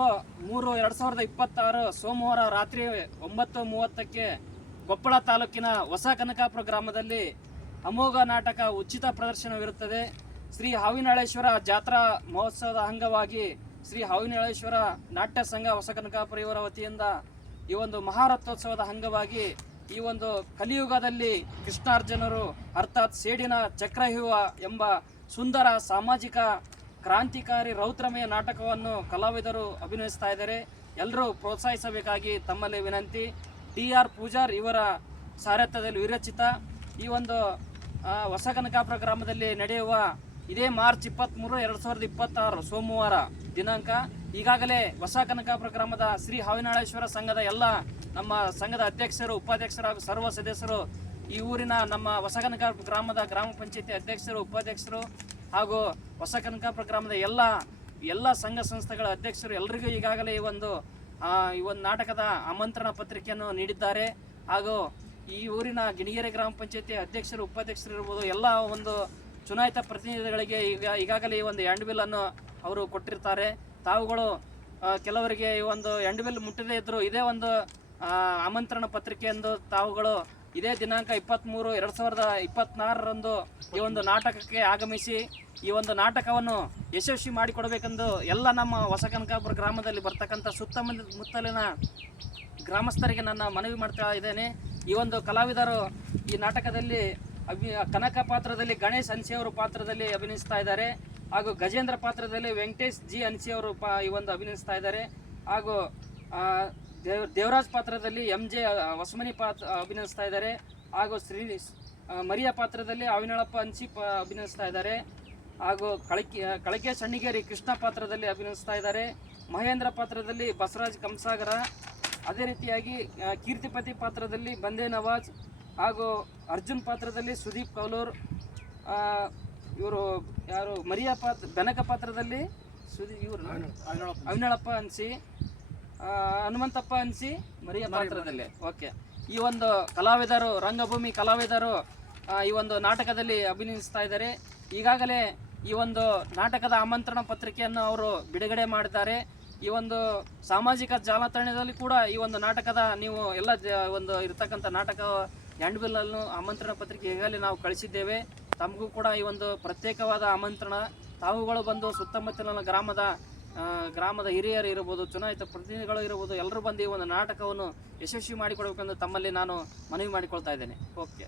3/2026 ಸೋಮವಾರ ರಾತ್ರಿ 9:30ಕ್ಕೆ ಕೊಪ್ಪಳ ತಾಲೂಕಿನ ಹೊಸ ಕನಕಾಪುರ ಗ್ರಾಮದಲ್ಲಿ ಅಮೋಘ ನಾಟಕ ಉಚಿತ ಪ್ರದರ್ಶನವಿರುತ್ತದೆ. ಶ್ರೀ ಹಾವಿನಾಳೇಶ್ವರ ಜಾತ್ರಾ ಮಹೋತ್ಸವದ ಅಂಗವಾಗಿ ಶ್ರೀ ಹಾವಿನಾಳೇಶ್ವರ ನಾಟ್ಯ ಸಂಘ ಹೊಸ ಕನಕಾಪುರ ಇವರ ವತಿಯಿಂದ ಈ ಒಂದು ಮಹಾರಥೋತ್ಸವದ ಅಂಗವಾಗಿ ಈ ಒಂದು ಕಲಿಯುಗದಲ್ಲಿ ಕೃಷ್ಣಾರ್ಜುನರು ಅರ್ಥಾತ್ ಸೇಡಿನ ಚಕ್ರವ್ಯೂಹ ಎಂಬ ಸುಂದರ ಸಾಮಾಜಿಕ ಕ್ರಾಂತಿಕಾರಿ ರೌದ್ರಮಯ ನಾಟಕವನ್ನು ಕಲಾವಿದರು ಅಭಿನಯಿಸ್ತಾ ಇದ್ದಾರೆ. ಎಲ್ಲರೂ ಪ್ರೋತ್ಸಾಹಿಸಬೇಕಾಗಿ ತಮ್ಮಲ್ಲಿ ವಿನಂತಿ. ಡಿ.ಆರ್. ಪೂಜಾರ್ ಇವರ ಸಾರಥ್ಯದಲ್ಲಿ ವಿರಚಿತ ಈ ಒಂದು ಹೊಸ ಕನಕಾಪುರ ಗ್ರಾಮದಲ್ಲಿ ನಡೆಯುವ ಇದೇ ಮಾರ್ಚ್ 23, 2026 ಸೋಮವಾರ ದಿನಾಂಕ. ಈಗಾಗಲೇ ಹೊಸ ಕನಕಾಪುರ ಗ್ರಾಮದ ಶ್ರೀ ಹಾವಿನಾಳೇಶ್ವರ ಸಂಘದ ಎಲ್ಲ ನಮ್ಮ ಸಂಘದ ಅಧ್ಯಕ್ಷರು, ಉಪಾಧ್ಯಕ್ಷರು ಹಾಗೂ ಸರ್ವ ಸದಸ್ಯರು, ಈ ಊರಿನ ನಮ್ಮ ಹೊಸ ಕನಕಾಪುರ ಗ್ರಾಮದ ಗ್ರಾಮ ಪಂಚಾಯತಿ ಅಧ್ಯಕ್ಷರು, ಉಪಾಧ್ಯಕ್ಷರು ಹಾಗೂ ಹೊಸ ಕನಕಾಪುರ ಗ್ರಾಮದ ಎಲ್ಲ ಸಂಘ ಸಂಸ್ಥೆಗಳ ಅಧ್ಯಕ್ಷರು ಎಲ್ಲರಿಗೂ ಈಗಾಗಲೇ ಈ ಒಂದು ನಾಟಕದ ಆಮಂತ್ರಣ ಪತ್ರಿಕೆಯನ್ನು ನೀಡಿದ್ದಾರೆ. ಹಾಗೂ ಈ ಊರಿನ ಗಿಣಿಗೆರೆ ಗ್ರಾಮ ಪಂಚಾಯತಿ ಅಧ್ಯಕ್ಷರು, ಉಪಾಧ್ಯಕ್ಷರು ಇರ್ಬೋದು, ಎಲ್ಲ ಒಂದು ಚುನಾಯಿತ ಪ್ರತಿನಿಧಿಗಳಿಗೆ ಈಗಾಗಲೇ ಈ ಒಂದು ಹ್ಯಾಂಡ್ ಅನ್ನು ಅವರು ಕೊಟ್ಟಿರ್ತಾರೆ. ತಾವುಗಳು ಕೆಲವರಿಗೆ ಈ ಒಂದು ಹ್ಯಾಂಡ್ ಬಿಲ್ ಮುಟ್ಟದೇ ಇದ್ದರೂ ಇದೇ ಒಂದು ಆಮಂತ್ರಣ ಪತ್ರಿಕೆಯೆಂದು ತಾವುಗಳು ಇದೇ ದಿನಾಂಕ 23, 2026 ಈ ಒಂದು ನಾಟಕಕ್ಕೆ ಆಗಮಿಸಿ ಈ ಒಂದು ನಾಟಕವನ್ನು ಯಶಸ್ವಿ ಮಾಡಿಕೊಡಬೇಕೆಂದು ಎಲ್ಲ ನಮ್ಮ ಹೊಸ ಕನಕಾಪುರ ಗ್ರಾಮದಲ್ಲಿ ಬರ್ತಕ್ಕಂಥ ಸುತ್ತಮುತ್ತಲಿನ ಗ್ರಾಮಸ್ಥರಿಗೆ ನನ್ನ ಮನವಿ ಮಾಡ್ತಾ ಇದ್ದೇನೆ. ಈ ಒಂದು ಕಲಾವಿದರು ಈ ನಾಟಕದಲ್ಲಿ ಕನಕ ಪಾತ್ರದಲ್ಲಿ ಗಣೇಶ್ ಅನ್ಸಿ ಅವರು ಪಾತ್ರದಲ್ಲಿ ಅಭಿನಯಿಸ್ತಾ ಇದ್ದಾರೆ. ಹಾಗೂ ಗಜೇಂದ್ರ ಪಾತ್ರದಲ್ಲಿ ವೆಂಕಟೇಶ್ ಜಿ ಅನ್ಸಿ ಅವರು ಈ ಒಂದು ಅಭಿನಯಿಸ್ತಾ ಇದ್ದಾರೆ. ಹಾಗೂ ದೇವರಾಜ್ ಪಾತ್ರದಲ್ಲಿ MJ ಹೊಸಮನಿ ಅಭಿನಯಿಸ್ತಾ ಇದ್ದಾರೆ. ಹಾಗೂ ಮರಿಯ ಪಾತ್ರದಲ್ಲಿ ಅವಿನಾಳಪ್ಪ ಅನ್ಸಿ ಅಭಿನಯಿಸ್ತಾ ಇದ್ದಾರೆ. ಹಾಗೂ ಕಳಕೆ ಸಣ್ಣಿಗೇರಿ ಕೃಷ್ಣ ಪಾತ್ರದಲ್ಲಿ ಅಭಿನಯಿಸ್ತಾ ಇದ್ದಾರೆ. ಮಹೇಂದ್ರ ಪಾತ್ರದಲ್ಲಿ ಬಸವರಾಜ್ ಕಂಸಾಗರ, ಅದೇ ರೀತಿಯಾಗಿ ಕೀರ್ತಿಪತಿ ಪಾತ್ರದಲ್ಲಿ ಬಂದೇ ನವಾಜ್, ಹಾಗೂ ಅರ್ಜುನ್ ಪಾತ್ರದಲ್ಲಿ ಸುದೀಪ್ ಕೌಲೂರ್, ಇವರು ಯಾರು ಮರಿಯ ಬೆನಕ ಪಾತ್ರದಲ್ಲಿ ಅವಿನಾಳಪ್ಪ ಅನ್ಸಿ, ಹನುಮಂತಪ್ಪ ಅನ್ಸಿ ಮರಿಯ ಪಾತ್ರದಲ್ಲಿ. ಓಕೆ, ಈ ಒಂದು ಕಲಾವಿದರು, ರಂಗಭೂಮಿ ಕಲಾವಿದರು ಈ ಒಂದು ನಾಟಕದಲ್ಲಿ ಅಭಿನಯಿಸ್ತಾ ಇದ್ದಾರೆ. ಈಗಾಗಲೇ ಈ ಒಂದು ನಾಟಕದ ಆಮಂತ್ರಣ ಪತ್ರಿಕೆಯನ್ನು ಅವರು ಬಿಡುಗಡೆ ಮಾಡಿದ್ದಾರೆ. ಈ ಒಂದು ಸಾಮಾಜಿಕ ಜಾಲತಾಣದಲ್ಲಿ ಕೂಡ ಈ ಒಂದು ನಾಟಕದ ನೀವು ಎಲ್ಲ ಒಂದು ಇರತಕ್ಕಂಥ ನಾಟಕ ಹ್ಯಾಂಡ್ ಬಿಲ್ಲನ್ನು ಆಮಂತ್ರಣ ಪತ್ರಿಕೆ ಈಗಾಗಲೇ ನಾವು ಕಳಿಸಿದ್ದೇವೆ. ತಮಗೂ ಕೂಡ ಈ ಒಂದು ಪ್ರತ್ಯೇಕವಾದ ಆಮಂತ್ರಣ. ತಾವುಗಳು ಬಂದು ಸುತ್ತಮುತ್ತಲಿನ ಗ್ರಾಮದ ಹಿರಿಯರು ಇರಬಹುದು, ಚುನಾಯಿತ ಪ್ರತಿನಿಧಿಗಳು ಇರಬಹುದು, ಎಲ್ಲರೂ ಬಂದು ಈ ಒಂದು ನಾಟಕವನ್ನು ಯಶಸ್ವಿ ಮಾಡಿಕೊಡಬೇಕೆಂದು ತಮ್ಮಲ್ಲಿ ನಾನು ಮನವಿ ಮಾಡಿಕೊಳ್ತಾ ಇದ್ದೇನೆ. ಓಕೆ.